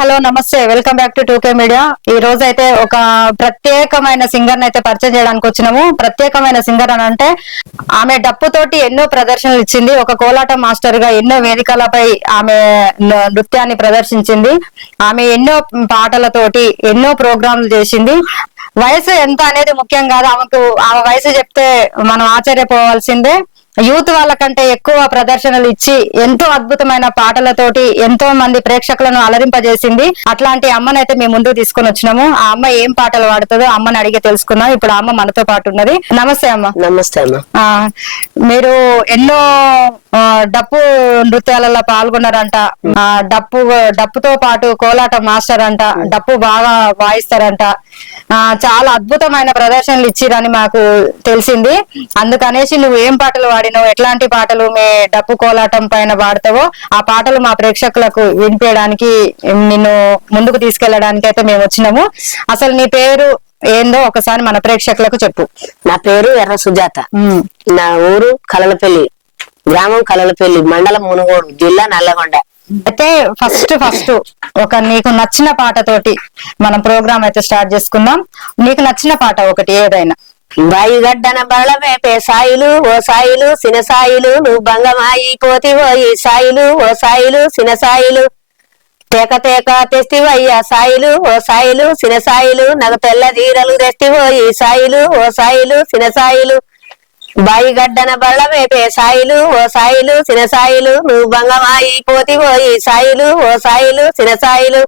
Hello నమస్తే, welcome back to 2K media. ఈ రోజు అయితే ఒక ప్రత్యేకమైన సింగర్ అయితే పరిచయం చేయడానికి వచ్చినాము. ప్రత్యేకమైన సింగర్ అని అంటే ఆమె డప్పుతోటి ఎన్నో ప్రదర్శనలు ఇచ్చింది. ఒక కోలాటం మాస్టర్ గా ఎన్నో వేదికలపై ఆమె నృత్యాన్ని ప్రదర్శించింది. ఆమె ఎన్నో పాటలతోటి ఎన్నో ప్రోగ్రాంలు చేసింది. వయసు ఎంత అనేది ముఖ్యం కాదు, ఆమె వయసు చెప్తే మనం ఆశ్చర్యపోవాల్సిందే. యూత్ వాళ్ళకంటే ఎక్కువ ప్రదర్శనలు ఇచ్చి ఎంతో అద్భుతమైన పాటలతోటి ఎంతో మంది ప్రేక్షకులను అలరింపజేసింది. అట్లాంటి అమ్మనైతే మేము ముందుకు తీసుకొని వచ్చినాము. ఆ అమ్మ ఏం పాటలు పాడుతుందో అమ్మని అడిగి తెలుసుకుందాం. ఇప్పుడు ఆ అమ్మ మనతో పాటు ఉన్నది. నమస్తే అమ్మ. నమస్తే అమ్మ. మీరు ఎన్నో డప్పు నృత్యాలలో పాల్గొన్నారంట. డప్పుతో పాటు కోలాట మాస్టర్ అంట, డప్పు బాగా వాయిస్తారంట. చాలా అద్భుతమైన ప్రదర్శనలు ఇచ్చిరని మాకు తెలిసింది. అందుకనేసి నువ్వు ఏం పాటలు పాడినావు, ఎట్లాంటి పాటలు మీ డప్పు కోలాటం పైన పాడతావో ఆ పాటలు మా ప్రేక్షకులకు వినిపించడానికి, నిన్ను ముందుకు తీసుకెళ్లడానికి అయితే మేము వచ్చినాము. అసలు నీ పేరు ఏందో ఒకసారి మన ప్రేక్షకులకు చెప్పు. నా పేరు ఎర్ర సుజాత. నా ఊరు కలలపల్లి, గ్రామం కలలపల్లి, మండలం మునుగోడు, జిల్లా నల్లగొండ. అయితే ఫస్ట్ ఒక నీకు నచ్చిన పాటతోటి మనం ప్రోగ్రామ్ అయితే స్టార్ట్ చేసుకుందాం. నీకు నచ్చిన పాట ఒకటి ఏదైనా. బాయి గడ్డన బరళ మేపే సాయిలు ఓ సాయిలు సిన సాయిలు, నువ్వు భంగమాయి పోతివో ఈ సాయిలు ఓ సాయిలు సిన సాయిలు, తేక తేక తెస్తివయ్యా సాయిలు ఓ సాయిలు సిన సాయిలు, నాకు తెల్ల తీరలు తెస్తివో ఈ సాయిలు ఓ సాయిలు సిన సాయిలు, బాయి గడ్డన బరళ మేపే సాయిలు ఓ సాయిలు సిన సాయిలు, నువ్వు భంగమాయి పోతివో ఈ సాయిలు ఓ సాయిలు సిన సాయిలు,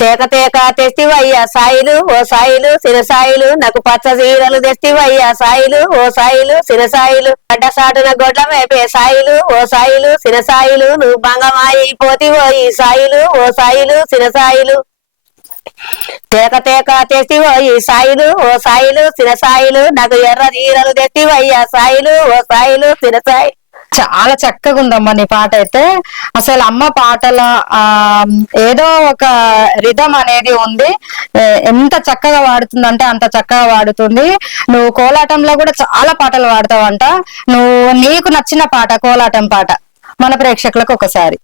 తేక తేక తెస్తివయ్యా సాయిలు ఓ సాయిలు సిన సాయిలు, నాకు పచ్చ చీరలు తెస్తివయ్యా సాయిలు ఓ సాయిలు సిన సాయిలు, గడ్డ సాటున గొడ్ల మేపే సాయిలు ఓ సాయిలు సిన సాయిలు, నువ్వు భంగమాయి పోతివో ఈ సాయిలు ఓ సాయిలు సిన సాయిలు, తేక తేక తెస్తివో ఈ సాయిలు ఓ సాయిలు సిన సాయిలు, నాకు ఎర్ర చీరలు తెస్తివయ్యా సాయిలు ఓ సాయిలు సిన సాయిలు. చాలా చక్కగా ఉందమ్మా నీ పాట అయితే. అసలు అమ్మ పాటల ఏదో ఒక రిధం అనేది ఉంది. ఎంత చక్కగా వాడుతుందంటే అంత చక్కగా వాడుతుంది. నువ్వు కోలాటంలో కూడా చాలా పాటలు పాడతావంట. నీకు నచ్చిన పాట కోలాటం పాట మన ప్రేక్షకులకు ఒకసారి.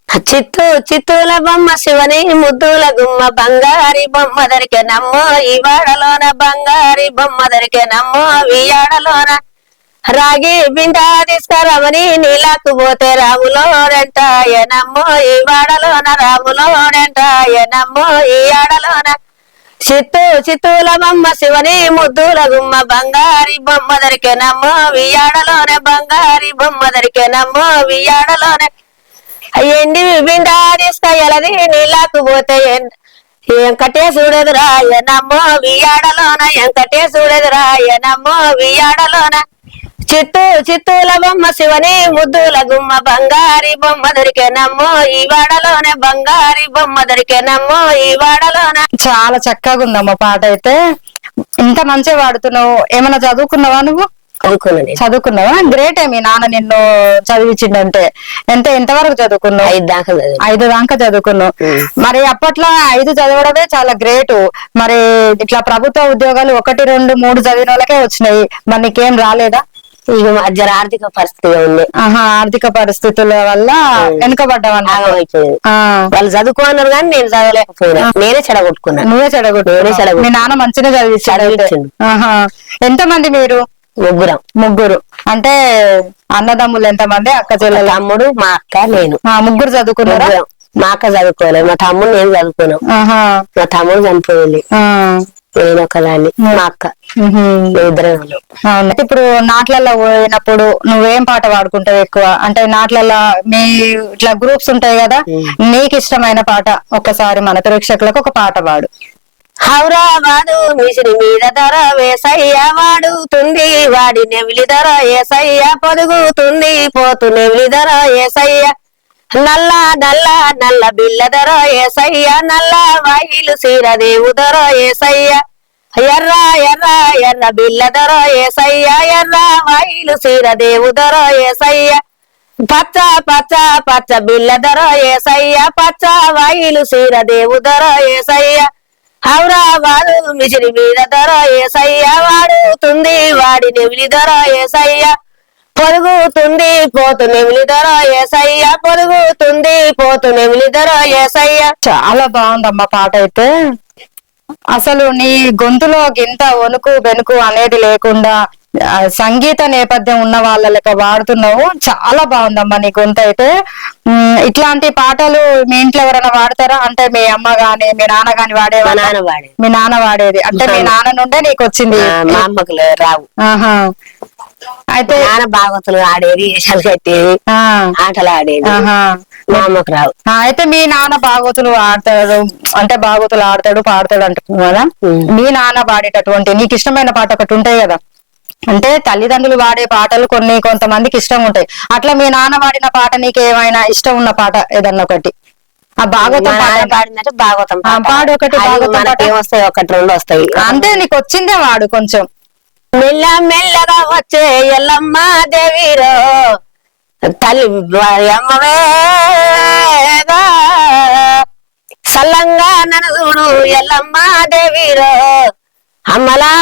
చిత్తూల బొమ్మ శివని ముద్దుల గుమ్మ, బంగారి బొమ్మ దరికే నమ్మో ఈ వాడలోన, బంగారి బొమ్మ దరికే నమ్మో వియాడలోన, రాగి బిందా తీసుకురమని నీళ్ళకు పోతే రాములోడంట ఎనమ్మో ఈ వాడలోన, రాములోడంట ఎనమ్మో ఈ ఆడలోన, చిత్తూల బొమ్మ శివని ముద్దుల గుమ్మ, బంగారి బొమ్మ దరికే నమ్మో వియాడలోనే, బంగారి బొమ్మ దరికే నమ్మో వియాడలోనే, ఎండి బిందా తీసుకెళ్ళది నీళ్ళకు పోతే ఎంకటే చూడదురా ఎనమ్మో వియాడలోన, ఎంకటే చూడదురా ఎనమ్మో వియాడలోన, చిత్తూల బొమ్మ శివని ముద్దుల గుమ్మ, బంగారి బొమ్మ దొరికే నమ్మో ఈ వాడలోనే, బంగారి బొమ్మ దొరికే నమ్మో ఈ వాడలోన. చాలా చక్కగా ఉందమ్మా పాట అయితే. ఇంత మంచిగా పాడుతున్నావు. ఏమైనా చదువుకున్నావా నువ్వు? చదువుకున్నావా? గ్రేటే, మీ నాన్న నిన్ను చదివించిండంటే. ఎంతవరకు చదువుకున్నావు? 5 దాకా చదువుకున్నావు. మరి అప్పట్లో 5 చదవడమే చాలా గ్రేటు. మరి ఇట్లా ప్రభుత్వ ఉద్యోగాలు 1, 2, 3 చదివిన వాళ్ళకే వచ్చినాయి. మరి నీకేం రాలేదా? ఇక మధ్య ఆర్థిక పరిస్థితి ఉంది. ఆర్థిక పరిస్థితుల వల్ల వెనుకబడ్డావన్నా. వాళ్ళు చదువుకున్నారు కానీ నేను చదవలేకపోయినా. నేనే చెడగొట్టుకున్నా. నువ్వే చెడగొట్టు. మీ నాన్న మంచిగా చదివించాడు. ఎంతమంది మీరు? ముగ్గురు. అంటే అన్నదమ్ములు ఎంతమంది? అక్క చెల్లెలు? తమ్ముడు, మా అక్క, నేను. ముగ్గురు చదువుకున్నారా? మా అక్క చదువుకోలేదు, మా తమ్ముడు నేను చదువుకున్నాం. మా తమ్ముడు చనిపోయింది, నేను ఒకదాన్ని, మా అక్క ఇద్దరం. ఇప్పుడు నాట్లలో పోయినప్పుడు నువ్వేం పాట పాడుకుంటావు ఎక్కువ? అంటే నాట్లలో మీ ఇట్లా గ్రూప్స్ ఉంటాయి కదా, నీకు ఇష్టమైన పాట ఒక్కసారి మన ప్రేక్షకులకు ఒక పాట పాడు. హౌరాబాదు మిసిరి మీద ధర వేసయ్య వాడుతుంది, వాడి నెవిలి ధర ఏసయ్య పొదుగుతుంది, పోతు నెవిలి ధర ఏసయ్య, నల్ల నల్ల నల్ల బిల్ల ధర ఏసయ్య, నల్ల వాయిలు సీరదేవు ధర ఏసయ్య, ఎర్ర ఎర్ర ఎర్ర బిల్ల ధర ఏసయ్య, ఎర్ర వాయిలు సీరదేవు ధర ఏసయ్య, పచ్చ పచ్చ పచ్చ బిల్ల ధర ఏసయ్య, పచ్చ వాయిలు సీరదేవు ధర ఏసయ్య, హౌరాబాదు మిసిరి మీద ధర ఏసయ్య వాడుతుంది, వాడి నెవిలి ధర ఏసయ్య, పొరుగుతుంది పోతున్నెమిలిదరో ఏసయ్య, పొరుగుతుంది పోతున్నెమిలిదరో ఏసయ్య. చాలా బాగుందమ్మా పాట అయితే. అసలు నీ గొంతులో గింత వణుకు వెనుకు అనేది లేకుండా సంగీత నేపథ్యం ఉన్న వాళ్ళ లెక్క వాడుతున్నావు. చాలా బాగుందమ్మా నీ గొంతు అయితే. ఇట్లాంటి పాటలు మీ ఇంట్లో ఎవరైనా వాడతారా? అంటే మీ అమ్మ గాని మీ నాన్న గాని వాడేవా? మీ నాన్న వాడేది అంటే మీ నాన్న నుండే నీకు వచ్చింది? మా అమ్మకు రావు. ఆహా. అయితే నాన్న భాగవతులు ఆడేది, వేషాలు కట్టేది, ఆటలు ఆడేది. మా అమ్మకు రావు. అయితే మీ నాన్న భాగవతులు ఆడతాడు, అంటే భాగవతులు ఆడతాడు పాడతాడు అంటున్నావు కదా. మీ నాన్న పాడేటటువంటి నీకు ఇష్టమైన పాట ఒకటి ఉంటాయి కదా, అంటే తల్లిదండ్రులు వాడే పాటలు కొంతమందికి ఇష్టం ఉంటాయి. అట్లా మీ నాన్న వాడిన పాట నీకు ఏమైనా ఇష్టం ఉన్న పాట ఏదన్నా ఒకటి? ఆ భాగవతం పాడిందంటే భాగవతం పాడు ఒకటి. భాగవతం వస్తాయి, ఒకటి రెండు వస్తాయి. అంటే నీకు వచ్చిందే వాడు కొంచెం. మెల్ల మెల్లగా వచ్చే ఎల్లమ్మ దేవిరో తల్లి అమ్మవే సల్లంగా ననదుడు ఎల్లమ్మ దేవిరో అమ్మలా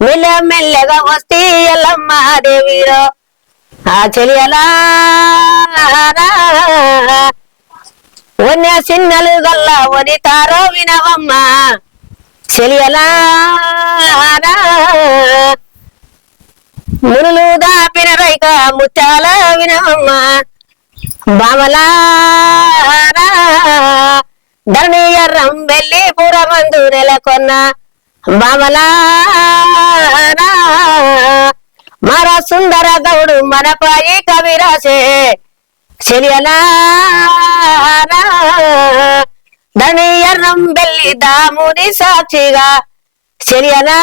మెల్ల మెల్లగా వస్తే ఎల్లమ్మ దేవిరో ఆ చెలియలా వన్య సిన్నలు గల్ల వనితారో వినవమ్మ చెలియలా మునులు దాపిన రైక ముత్యాల వినవమ్మ బామలా ధరణీయర్రం వెళ్ళి పురమందు నెలకొన్న బామలా మర సుందర గౌడు మనపాయి కవిరాసే చెలియలా ధరణీయర్రం వెళ్ళి దాముని సాక్షిగా చెలియలా.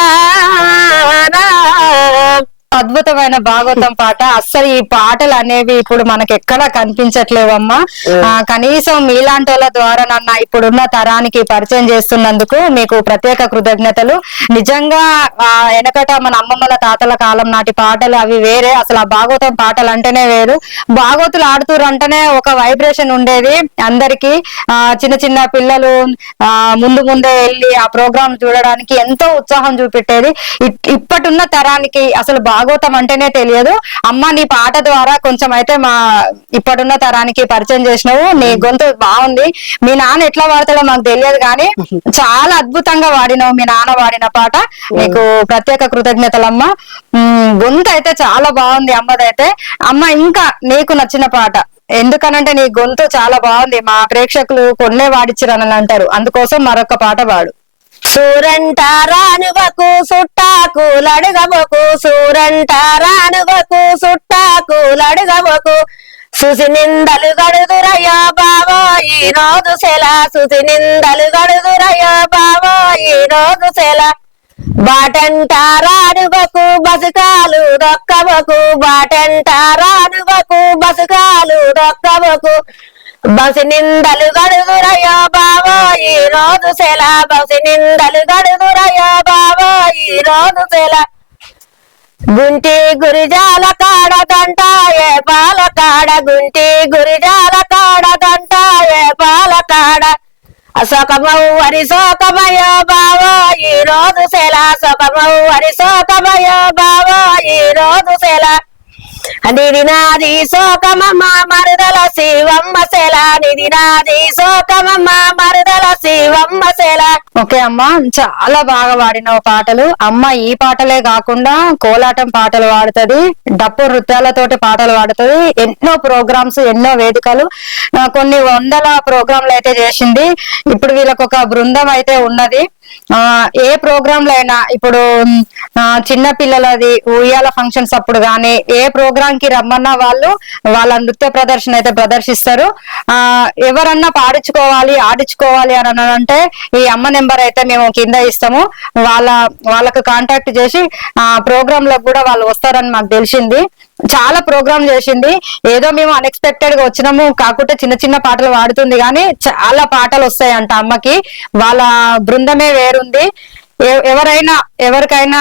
అద్భుతమైన భాగవతం పాట. అస్సలు ఈ పాటలు అనేవి ఇప్పుడు మనకి ఎక్కడా కనిపించట్లేవమ్మా. కనీసం మీలాంటి వాళ్ళ ద్వారా నన్ను ఇప్పుడున్న తరానికి పరిచయం చేస్తున్నందుకు మీకు ప్రత్యేక కృతజ్ఞతలు. నిజంగా వెనకట మన అమ్మమ్మల తాతల కాలం నాటి పాటలు అవి వేరే. అసలు ఆ భాగవతం పాటలు అంటేనే వేరు. భాగవతులు ఆడుతూరు అంటేనే ఒక వైబ్రేషన్ ఉండేది అందరికి. చిన్న చిన్న పిల్లలు ముందే వెళ్ళి ఆ ప్రోగ్రామ్ చూడడానికి ఎంతో ఉత్సాహం చూపెట్టేది. ఇప్పటిన్న తరానికి అసలు భాగవతం అంటేనే తెలియదు. అమ్మ నీ పాట ద్వారా కొంచెం అయితే మా ఇప్పుడున్న తరానికి పరిచయం చేసినావు. నీ గొంతు బాగుంది. మీ నాన్న ఎట్లా వాడతాడో మాకు తెలియదు కానీ చాలా అద్భుతంగా వాడినావు మీ నాన్న వాడిన పాట. నీకు ప్రత్యేక కృతజ్ఞతలమ్మా. గొంతు అయితే చాలా బాగుంది అమ్మదైతే. అమ్మ ఇంకా నీకు నచ్చిన పాట, ఎందుకనంటే నీ గొంతు చాలా బాగుంది, మా ప్రేక్షకులు కొన్నే వాడిచ్చిరని అంటారు, అందుకోసం మరొక పాట పాడు. సూరంటారానువకు సుట్టాకులడుగబోకు, సూరంటారానువకు సుట్టాకులడుగబోకు, సుసి నిందలు గడుదురయ్యో బావో ఈ రోజు సెల, సుసి నిందలు గడుదురయ్యో బావో ఈ రోజు సెల. బాటంటారానువకు బసుకాలు దొక్కబోకు, బాటంటారానువకు బసుకాలు దొక్కబోకు, బసి నిందలు గడుదురయ్యో బావో ఈ రోజు సెల, బసి నిందలు గడుదురయ్యో బావో ఈ రోజు సెల. గుంటి గురిజాల కాడ దంటాయే పాల కాడ, గుంటి గురిజాల కాడ దంటాయే పాల కాడ, సొకమవు అని సోకమయ్యో బావో ఈ రోజు సెల, సొకమవు అని సోకమయ్యో బావో ఈ రోజు సెల. నిధి నాది సోకమమ్మ మరుదల శివమ్మ సెల, నిధి నాది సోకమమ్మ మరుదల శివమ్మ సెల. ఓకే అమ్మ, చాలా బాగా వాడినావు పాటలు. అమ్మ ఈ పాటలే కాకుండా కోలాటం పాటలు వాడుతుంది, డప్పు నృత్యాలతోటి పాటలు పాడుతుంది. ఎన్నో ప్రోగ్రామ్స్, ఎన్నో వేదికలు, కొన్ని వందల ప్రోగ్రాంలు అయితే చేసింది. ఇప్పుడు వీళ్ళకి ఒక బృందం అయితే ఉన్నది. ఏ ప్రోగ్రాంలు అయినా ఇప్పుడు చిన్న పిల్లలది ఉయ్యాల ఫంక్షన్స్ అప్పుడు గానీ ఏ ప్రోగ్రామ్ కి రమ్మన్నా వాళ్ళు వాళ్ళ నృత్య ప్రదర్శన అయితే ప్రదర్శిస్తారు. ఎవరన్నా పాడించుకోవాలి ఆడించుకోవాలి అని అంటే ఈ అమ్మ నెంబర్ అయితే మేము కింద ఇస్తాము. వాళ్ళకు కాంటాక్ట్ చేసి ప్రోగ్రామ్ లో కూడా వాళ్ళు వస్తారని మాకు తెలిసింది. చాలా ప్రోగ్రామ్ చేసింది. ఏదో మేము అన్ఎక్స్పెక్టెడ్ గా వచ్చినాము కాకుంటే చిన్న చిన్న పాటలు పాడుతుంది కానీ చాలా పాటలు వస్తాయంట అమ్మకి. వాళ్ళ బృందమే వేరుంది. ఎవరికైనా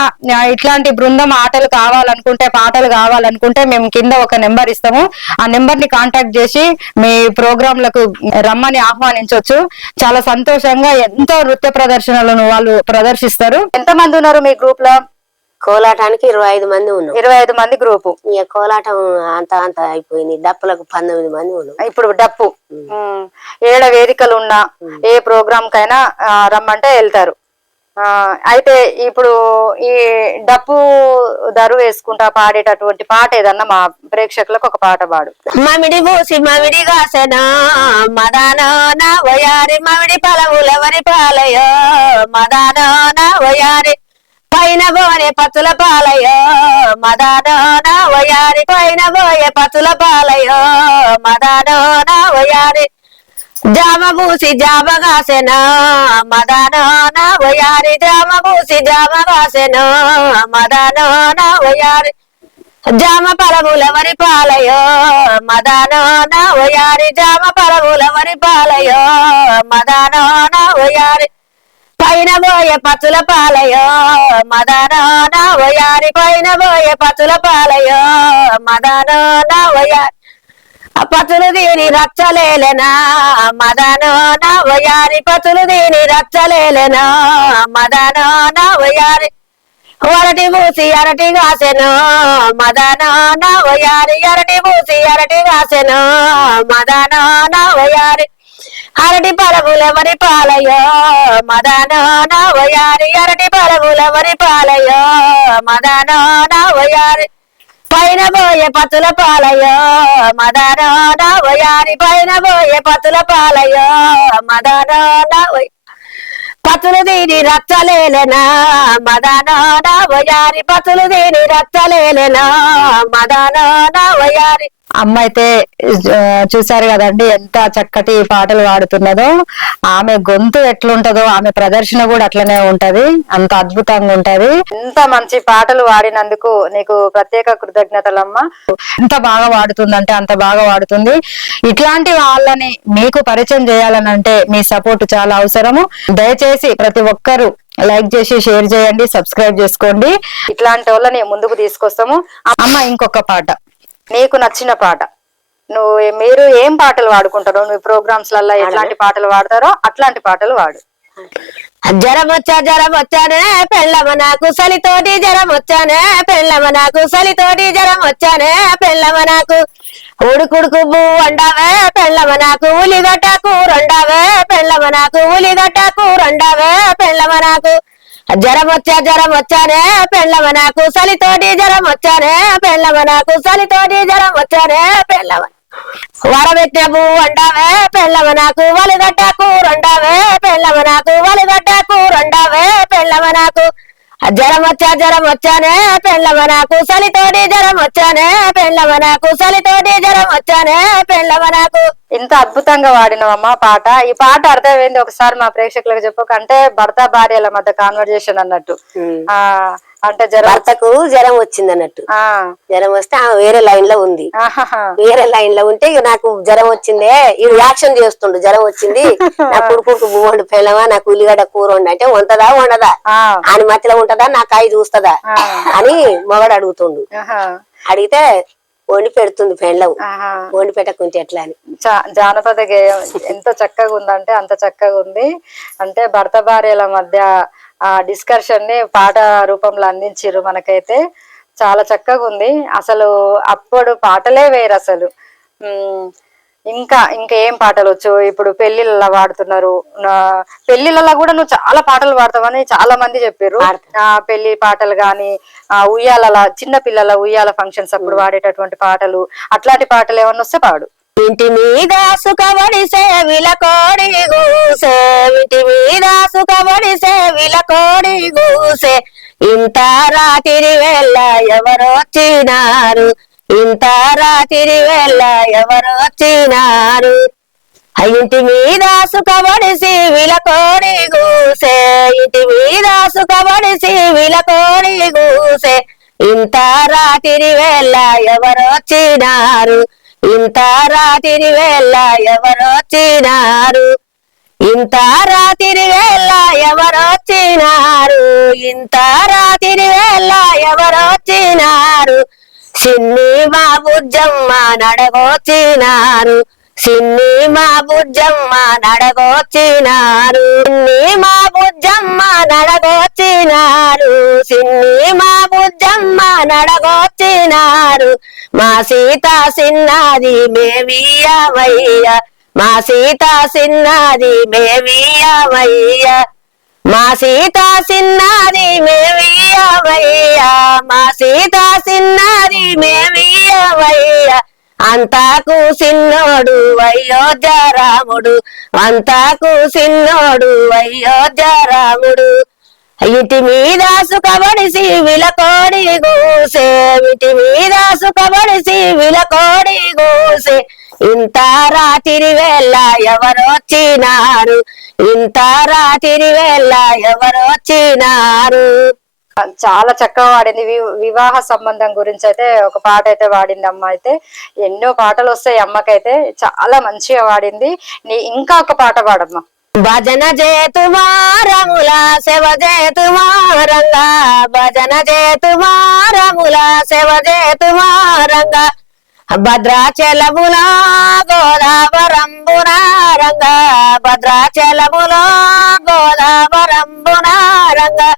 ఇట్లాంటి బృందం ఆటలు కావాలనుకుంటే పాటలు కావాలనుకుంటే మేము కింద ఒక నెంబర్ ఇస్తాము. ఆ నెంబర్ ని కాంటాక్ట్ చేసి మీ ప్రోగ్రాంలకు రమ్మని ఆహ్వానించవచ్చు. చాలా సంతోషంగా ఎంతో నృత్య ప్రదర్శనలను వాళ్ళు ప్రదర్శిస్తారు. ఎంతమంది ఉన్నారు మీ గ్రూప్ లో? కోలాటానికి 25 మంది ఉన్నాం. 25 మంది గ్రూపు. ఇక కోలాటం అంత అయిపోయింది. డప్పులకు 19 మంది ఉన్నాం. ఇప్పుడు డప్పు ఏడ వేదికలు ఉన్నా ఏ ప్రోగ్రామ్ కైనా రమ్మంటే వెళ్తారు. అయితే ఇప్పుడు ఈ డప్పు దరు వేసుకుంటా పాడేటటువంటి పాట ఏదన్నా మా ప్రేక్షకులకు ఒక పాట పాడు. మామిడి మూసి మామిడి కాసనా మదానా నా వయారి మామిడి పలములవరి పాలయో మదానా నా వయారి పైన బోనే పతుల పాలయో మదానా నా వయారి పైన బోయే పతుల పాలయో మదానా నా వయారి జామ పూసి జామ కాసెనా మదానా నా వయారి జామ పూసి జామ కాసెనా మదానా నా వయారి జామ పలములవరి పాలయో మదానా నా వయారి జామ పలములవరి పాలయో మదానా నా వయారి పైన బోయే పతుల పాలయో మదానా నా వయారి పైన బోయే పతుల పాలయో మదానా నా వయారి పతులు దీని రచ్చలేలనా మదానా నా వయారి పతులు దీని రచ్చలేలనా మదానా నా వయారి వరటి మూసి అరటి కాసెను మదానా నా వయారి అరటి మూసి అరటి కాసెను మదానా నా వయారి అరటి పలములవరి పాలయో మదానా నా వయారి అరటి పలములవరి పాలయో మదానా నా వయారి పైన బోయే పతుల పాలయో మదానా నా వయారి పైన బోయే పతుల పాలయో మదానా నా పతులు దీని రచ్చలేలనా మదానా నా వయారి పతులు దీని రచ్చలేలనా మదానా నా వయారి. అమ్మ అయితే చూసారు కదండి ఎంత చక్కటి పాటలు పాడుతున్నదో. ఆమె గొంతు ఎట్లుంటదో ఆమె ప్రదర్శన కూడా అట్లనే ఉంటది, అంత అద్భుతంగా ఉంటది. ఎంత మంచి పాటలు పాడినందుకు నీకు ప్రత్యేక కృతజ్ఞతలమ్మా. ఎంత బాగా పాడుతుందంటే అంత బాగా పాడుతుంది. ఇట్లాంటి వాళ్ళని మీకు పరిచయం చేయాలనంటే మీ సపోర్ట్ చాలా అవసరము. దయచేసి ప్రతి ఒక్కరు లైక్ చేసి షేర్ చేయండి, సబ్స్క్రైబ్ చేసుకోండి. ఇట్లాంటి వాళ్ళని ముందుకు తీసుకొస్తాము. అమ్మ ఇంకొక పాట, నీకు నచ్చిన పాట, మీరు ఏం పాటలు పాడుకుంటారో మీ ప్రోగ్రామ్స్ లలో ఎట్లాంటి పాటలు పాడతారో అట్లాంటి పాటలు పాడు. జరం వచ్చానే పెళ్ళమ నాకు సలితోటి జరం వచ్చానే పెళ్ళమ నాకు సలితోటి జరం వచ్చానే పెళ్ళమ నాకు ఉడుకుడుకు పువ్వు వండావే పెళ్ళమ నాకు ఉలిగడ్డ కూరండావే పెళ్ళమ నాకు ఉలిగడ్డ కూరండావే పెళ్ళమ నాకు జరం వచ్చానే పెళ్ళమ నాకు సలితోటి జరం వచ్చానే పెళ్ళమ నాకు సలితోటి జరం వచ్చానే పెళ్ళమ వరబెట్టిన పువ్వు వండావే పెళ్ళమ నాకు వలిగడ్డ కూరండావే పెళ్ళమ నాకు వలిగడ్డ కూరండావే పెళ్ళమ నాకు జరం వచ్చానే పెళ్ళమ నాకు సలితోటి జరం వచ్చానే పెళ్ళమ నాకు సలితోటి జరం వచ్చానే పెళ్ళమ నాకు. ఇంత అద్భుతంగా వాడినవమ్మా పాట. ఈ పాట అర్థమైంది ఒకసారి మా ప్రేక్షకులకు చెప్పక. అంటే భర్త భార్యల మధ్య కాన్వర్జేషన్ అన్నట్టు. అంటే భర్తకు జ్వరం వచ్చింది అన్నట్టు. జ్వరం వస్తే ఆమె వేరే లైన్ లో ఉంది. వేరే లైన్ లో ఉంటే నాకు జ్వరం వచ్చిందే ఇది యాక్షన్ చేస్తుండు. జ్వరం వచ్చింది నా కుడుకు వండు పెళ్ళమా నాకు ఉల్లిగడ్డ కూర వండి అంటే వంటదా వండదా అని మధ్యలో ఉంటదా నా కాయ చూస్తుందా అని మొగడు అడుగుతుండు. అడిగితే వండి పెడుతుంది పెళ్ళం. వండి పెట్టకుంటే ఎట్లా అని. జానపద గేయం ఎంత చక్కగా ఉందంటే అంత చక్కగా ఉంది. అంటే భర్త భార్యల మధ్య ఆ డిస్కషన్ ని పాట రూపంలో అందించారు. మనకైతే చాలా చక్కగా ఉంది. అసలు అప్పుడు పాటలే వేరు అసలు. ఇంకా ఏం పాటలు వచ్చు? ఇప్పుడు పెళ్లిళ్ళ వాడుతున్నారు. పెళ్లిళ్ళ కూడా నువ్వు చాలా పాటలు పాడతావని చాలా మంది చెప్పారు. పెళ్లి పాటలు గాని ఉయ్యాల చిన్న పిల్లల ఉయ్యాల ఫంక్షన్స్ అప్పుడు వాడేటటువంటి పాటలు, అట్లాంటి పాటలు ఏమన్నా వస్తే పాడు. ఇంటి మీద సుఖబడిసే విలకోడి గూసే ఇంటి మీద సుఖబడిసే విలకోడి గూసే ఇంత రాత్రి వేళ ఎవరొచ్చినారు ఇంత రాత్రి వేళ ఎవరొచ్చినారు ఇంటి మీద సుఖబడిసి విలకోడి గూసే ఇంటి మీద సుఖబడిసి విలకోడి గూసే ఇంత రాత్రి వేళ ఎవరొచ్చినారు ఇంత రాత్రి వేళ ఎవరొచ్చినారు ఇంత రాత్రి వేళ ఎవరొచ్చినారు ఇంత రాత్రి వేళ ఎవరొచ్చినారు సిన్ని మా బుజ్జమ్మ నడగొచ్చినారు సిన్ని మా బుజ్జమ్మ నడగొచ్చినారు సిన్ని మా బుజ్జమ్మ నడగొచ్చినారు సిన్ని మా వచ్చినారు మా సీత సిన్నది మేమియమయ్య మా సీత సిన్నది మేమియమయ్య మా సీత సిన్నది మేమియమయ్య మా సీత సిన్నది మేమియమయ్య అంతాకు సిన్నోడు అయోధ్య రాముడు అంతాకు సిన్నోడు అయోధ్య రాముడు ఇటి మీద సుఖపడిసి విలకోడి గూసే ఇటి మీద సుఖపడిసి విలకోడి గూసే ఇంత రాత్రి వేళ ఎవరొచ్చినారు ఇంత రాత్రి వేళ ఎవరొచ్చినారు. చాలా చక్కగా వాడింది. వివాహ సంబంధం గురించి అయితే ఒక పాట అయితే వాడింది అమ్మ. అయితే ఎన్నో పాటలు వస్తాయి అమ్మకైతే, చాలా మంచిగా వాడింది. ఇంకా ఒక పాట పాడమ్మా. భజన చేతుమారముల శివ చేతుమారంగా భజన చేతుమారముల శివ చేతుమారంగా భద్రాచలముల గోదావరంబున రంగా భద్రాచలముల గోదావరంబున రంగా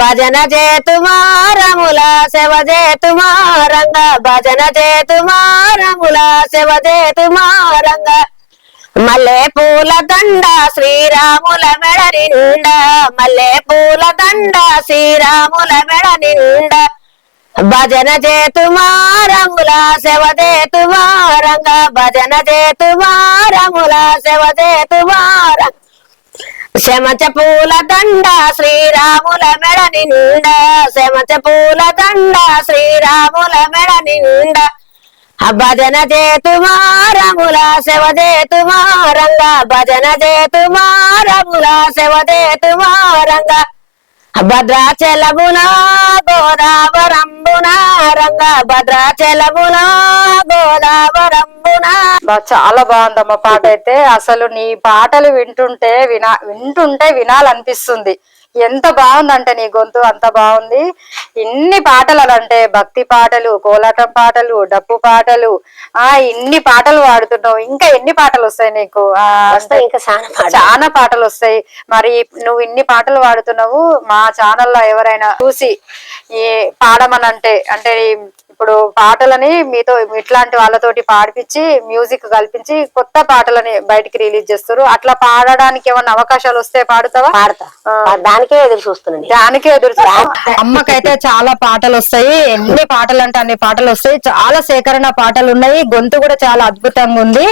భజన చేతుమారముల శివ చేతుమారంగా భజన చేతుమారముల శివ చేతుమారంగా మల్లె పూల దండ శ్రీరాముల మెడ నిండా మల్లె పూల దండ శ్రీరాముల మెడ నిండా భజన చేతుమారముల శివ చేతుమారంగా భజన చేతుమారముల శివ చేతుమారంగా శమచ పూల దండ శ్రీరాముల మెడ నిండా శమచ పూల దండ శ్రీరాముల మెడ నిండా భజన చేతుమారముల శివ చేతుమారంగా భజన చేతుమారముల శివ చేతుమారంగా భద్రాచలముల గోదావరంబున రంగా భద్రాచలముల గోదావరంబున. చాలా బాగుందమ్మ పాట అయితే. అసలు నీ పాటలు వింటుంటే వినాలనిపిస్తుంది. ఎంత బాగుందంటే నీ గొంతు అంత బాగుంది. ఇన్ని పాటలు అంటే భక్తి పాటలు, కోలాటం పాటలు, డప్పు పాటలు, ఇన్ని పాటలు పాడుతున్నావు. ఇంకా ఎన్ని పాటలు వస్తాయి నీకు? ఇంకా చాలా పాటలు వస్తాయి. మరి నువ్వు ఇన్ని పాటలు పాడుతున్నావు. మా ఛానల్లో ఎవరైనా చూసి పాడమనంటే, అంటే ఇప్పుడు పాటలని మీతో ఇట్లాంటి వాళ్ళతోటి పాడిపించి మ్యూజిక్ కల్పించి కొత్త పాటలని బయటికి రిలీజ్ చేస్తారు. అట్లా పాడడానికి ఏమన్నా అవకాశాలు వస్తే పాడుతావా? పాడతా. దానికే ఎదురు చూస్తున్నాను. దానికే ఎదురు అమ్మకైతే చాలా పాటలు వస్తాయి. ఎన్ని పాటలు అంటే అన్ని పాటలు వస్తాయి. చాలా సేకరణ పాటలు ఉన్నాయి. గొంతు కూడా చాలా అద్భుతంగా ఉంది.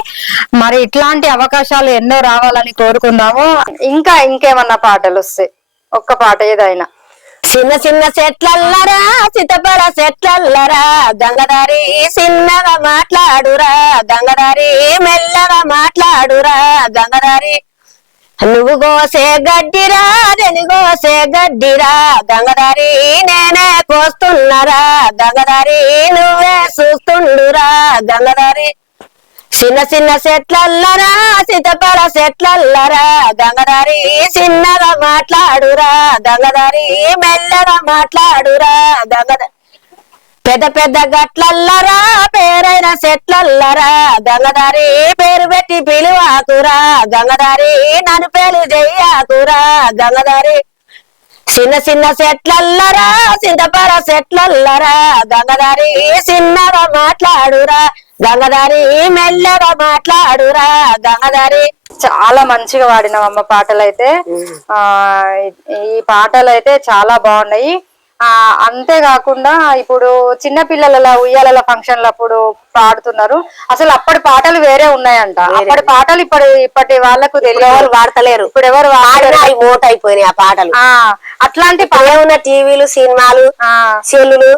మరి ఇట్లాంటి అవకాశాలు ఎన్నో రావాలని కోరుకుందాము. ఇంకేమన్నా పాటలు వస్తాయి? ఒక్క పాట ఏదైనా. చిన్న చిన్న చెట్లల్లరా చిత్తపడ చెట్లల్లరా గంగదారి చిన్నగా మాట్లాడురా గంగదారి మెల్లగా మాట్లాడురా గంగదారి నువ్వు కోసే గడ్డిరా నేను కోసే గడ్డిరా గంగదారి నేనే కోస్తున్నారా గంగదారి నువ్వే చూస్తుండురా గంగదారి చిన్న చిన్న చెట్లల్లరా చిత్తపడ చెట్లల్లరా గంగదారి చిన్నగా మాట్లాడురా గంగదారి మెల్లగా మాట్లాడురా గంగదారి పెద్ద పెద్ద గట్లల్లరా పేరైన చెట్లల్లరా గంగదారి పేరు పెట్టి పిలువాకురా గంగదారి నన్ను పేరు చెయ్యాకురా గంగదారి చిన్న చిన్న చెట్లల్లరా చింతపర చెట్లల్లరా గంగదారి చిన్నగా మాట్లాడురా గంగదారి మెల్లగా మాట్లాడురా గంగదారి. చాలా మంచిగా వాడినావమ్మ పాటలు అయితే. ఈ పాటలు అయితే చాలా బాగున్నాయి. అంతేకాకుండా ఇప్పుడు చిన్న పిల్లల ఉయ్యాల ఫంక్షన్లప్పుడు పాడుతున్నారు. అసలు అప్పటి పాటలు వేరే ఉన్నాయంట. అప్పటి పాటలు ఇప్పటి వాళ్ళకు ఎవరు వాడతలేరు. ఇప్పుడు ఎవరు మోట అయిపోయినాయి ఆ పాటలు. అట్లాంటి ఉన్న టీవీలు సినిమాలు సెల్లులు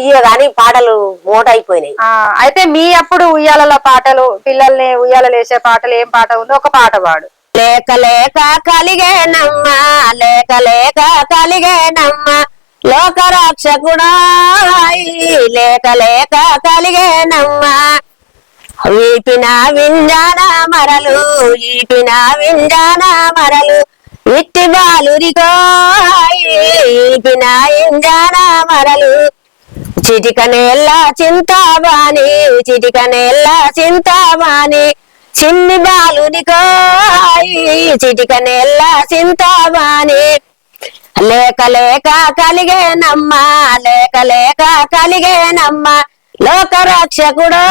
ఇయ్య గాని పాటలు మోట అయిపోయినాయి. అయితే మీ అప్పుడు ఉయ్యాల పాటలు, పిల్లల్ని ఉయ్యాల వేసే పాటలు ఏం పాట ఉందో ఒక పాట పాడు. లేక లేక కలిగేనమ్మా లేక లేక కలిగేనమ్మా లోకరక్షకుడా లేక లేక కలిగేనమ్మా వీపిన వింజాన మరలు ఈపిన వింజాన మరలు ఇట్టి బాలురికో ఈపిన ఇంజాన మరలు చిటికనేళ్ళ చింతాబాని చిటికనేళ్ళ చింతాబాని చిన్ని బాలునికో చిటికనేళ్ళ చింతాబాని లేక లేక కలిగేనమ్మా లేక లేక కలిగేనమ్మా లోక రక్షకుడు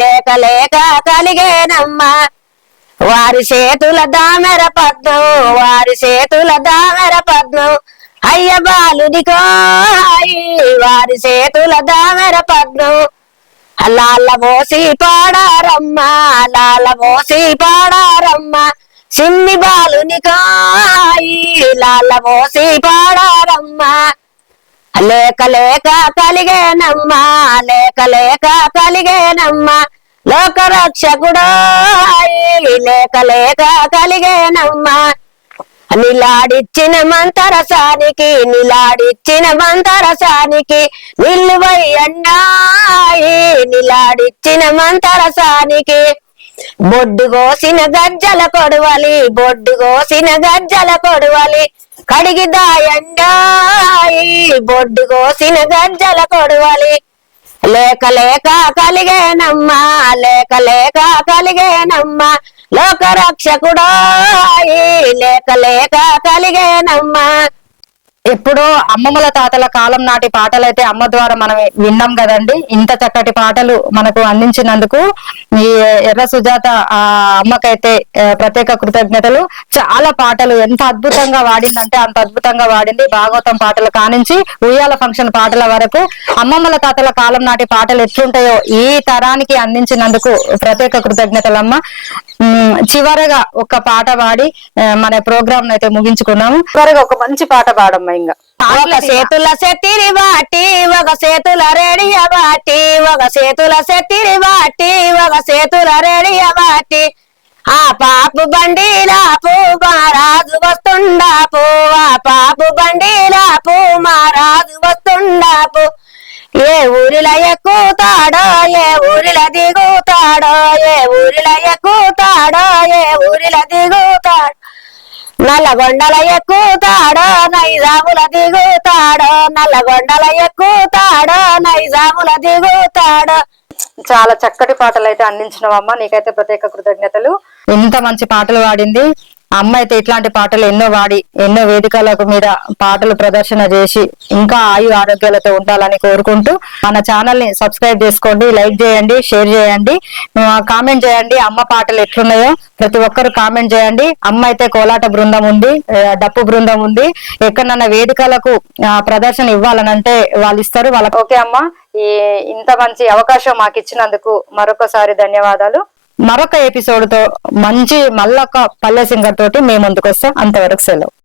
లేక లేక కలిగేనమ్మా వారి చేతుల దామెర పద్మం వారి చేతుల దామెర పద్మం అయ్య బాలునికో వారి చేతుల దామెర పద్మం లాల మోసి పాడారమ్మా లాల మోసి పాడారమ్మా సిన్ని బాలునికో లాల మోసి పాడారమ్మా లేక లేక కలిగేనమ్మా లేక లేక కలిగేనమ్మా లోక రక్షకుడు లేక లేక కలిగేనమ్మా నిలాడిచ్చిన మంతరసానికి నిలాడిచ్చిన మంతరసానికి నిల్లువయ్యండాయి నిలాడిచ్చిన మంతరసానికి బొడ్డు కోసిన గజ్జల కొడవలి బొడ్డు కోసిన గజ్జల కొడవలి కడిగి దాయండాయి బొడ్డు కోసిన గజ్జల కొడవలి లేక లేక కలిగేనమ్మా లేక లేక కలిగేనమ్మా లోక రక్షకుడు లేక లేక కలిగేనమ్మా. ఎప్పుడో అమ్మమ్మల తాతల కాలం నాటి పాటలు అయితే అమ్మ ద్వారా మనం విన్నాం కదండి. ఇంత చక్కటి పాటలు మనకు అందించినందుకు ఈ ఎర్ర సుజాత ఆ అమ్మకైతే ప్రత్యేక కృతజ్ఞతలు. చాలా పాటలు ఎంత అద్భుతంగా వాడిందంటే అంత అద్భుతంగా వాడింది. భాగవతం పాటలు కానించి ఉయ్యాల ఫంక్షన్ పాటల వరకు అమ్మమ్మల తాతల కాలం నాటి పాటలు ఎట్లుంటాయో ఈ తరానికి అందించినందుకు ప్రత్యేక కృతజ్ఞతలమ్మ. చివరగా ఒక పాట పాడి మన ప్రోగ్రామ్ అయితే ముగించుకున్నాము. చివరగా ఒక మంచి పాట పాడమ్మా. ఇంకా ఒక చేతుల సెత్తిరి బాటి ఒక చేతుల రేడియ బాటి ఒక చేతుల సెత్తిరి బాటి ఒక చేతుల రేడియ బాటి ఆ పాపు బండిలాపు మహారాజు వస్తుండాపు ఆ పాపు బండిలాపు మహారాజు వస్తుండాపు ఏ ఊరిలో ఎక్కుతాడో ఏ ఊరిలో దిగుతాడో ఏ ఊరిలో ఎక్కుతాడో ఏ ఊరిలో దిగుతాడో నల్లగొండల ఎక్కుతాడో నైజాముల దిగుతాడో నల్లగొండల ఎక్కుతాడో నైజాముల దిగుతాడో. చాలా చక్కటి పాటలు అయితే అందించినవమ్మా, నీకైతే ప్రత్యేక కృతజ్ఞతలు. ఇంత మంచి పాటలు పాడింది అమ్మ అయితే. ఇట్లాంటి పాటలు ఎన్నో వాడి ఎన్నో వేదికలకు మీద పాటలు ప్రదర్శన చేసి ఇంకా ఆయు ఆరోగ్యాలతో ఉండాలని కోరుకుంటూ మన ఛానల్ ని సబ్స్క్రైబ్ చేసుకోండి, లైక్ చేయండి, షేర్ చేయండి, కామెంట్ చేయండి. అమ్మ పాటలు ఎట్లున్నాయో ప్రతి ఒక్కరు కామెంట్ చేయండి. అమ్మ అయితే కోలాట బృందం ఉంది, డప్పు బృందం ఉంది. ఎక్కడన్నా వేదికలకు ప్రదర్శన ఇవ్వాలనంటే వాళ్ళు ఇస్తారు వాళ్ళకి. ఓకే అమ్మ, ఇంత మంచి అవకాశం మాకు ఇచ్చినందుకు మరొకసారి ధన్యవాదాలు. మరొక ఎపిసోడ్ తో మంచి మళ్ళొక పల్లె సింగర్ తోటి మేము ముందుకు వస్తాం. అంతవరకు సెలవు.